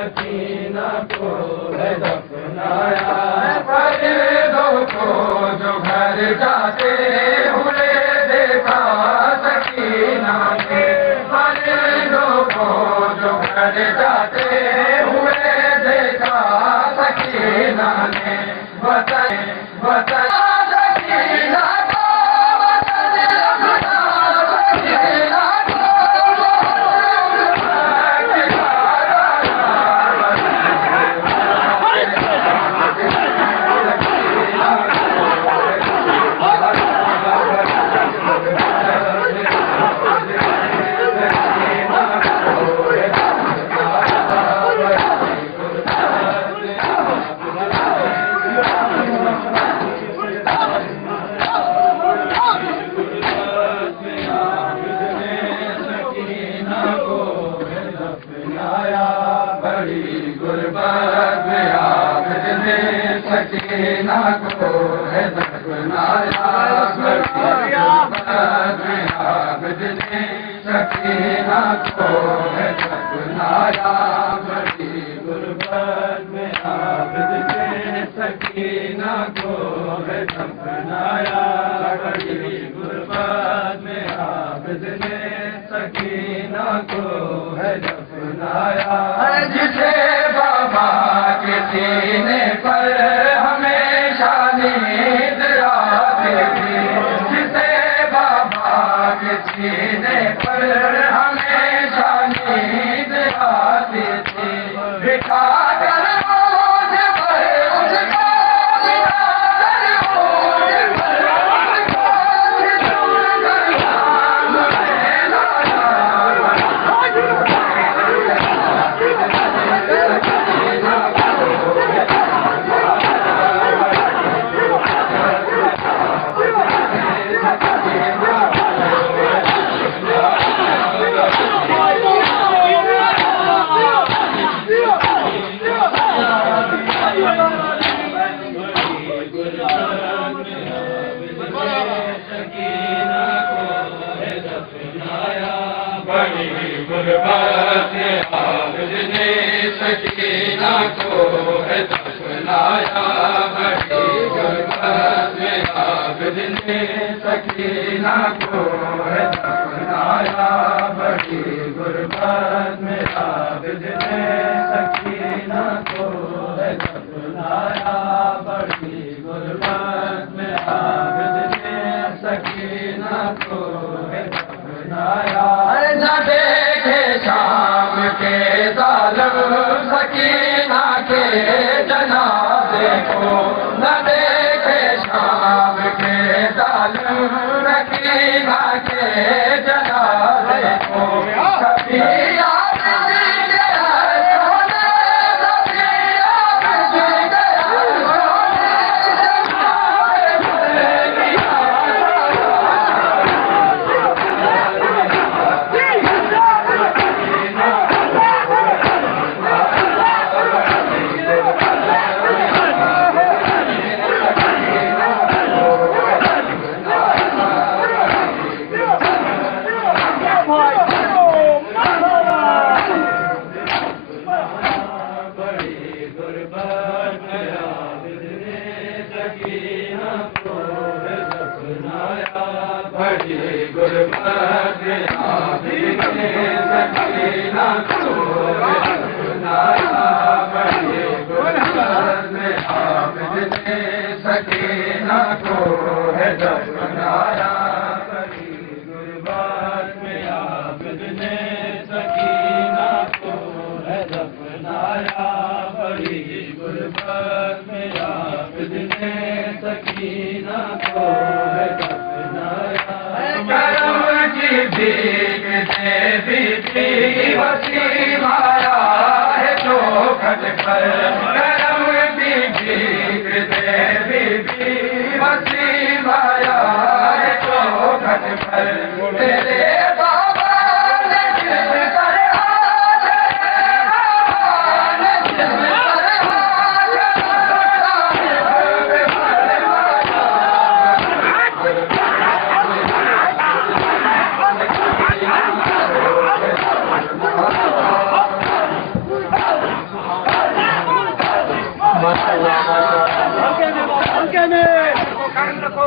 सकीना को है दफनाया। परिंदों को जो घर जाते हुए देखा सकीना ने, परिंदों को जो घर जाते हुए देखा सकीना ने, वतन सकीना को, वतन सकीना को, सकीना को है दफनाया। आबिद ने सकीना को है दफनाया। बड़ी गुर्बत में आबिद ने सकीना को है दफनाया। बड़ी गुर्बत में आबिद ने सकीना को है दफनाया। जिसे बाबा के सीने पर हमेशा नींद आती थी, जिसे बाबा के सीने पर हमेशा नींद आती थी, बिठा कर बोझ पर उसको, बिठा कर बोझ पर उसको, सितमगर नाम में लाया। बड़ी गुर्बत में आबिद ने सकीना को है दफनाया। बड़ी गुर्बत में आबिद ने सकीना को है दफनाया। बड़ी गुर्बत में आबिद ने सकीना को है दफनाया। बड़ी गुर्बत में आबिद ने सकीना को है दफनाया। न देखे शाम के जालिम सकीना के जनाजे को, न देखे शाम के जालिम सकीना के जनाजे को। कभी बड़ी गुर्बत में आबिद ने सकीना को है दफनाया। बड़ी गुर्बत में आबिद ने सकीना को है दफनाया। बड़ी गुर्बत में आबिद ने सकीना को है दफनाया। बड़ी गुर्बत में आबिद ने सकीना को है दफनाया। करम की भीख दे बीती वसीम आया है चौखट पर। करम की भीख दे बीती वसीम आया है चौखट पर। तेरे बाबा ने जिद कर आज, तेरे बाबा ने जिद कर आज, हल्के में कायम रखो।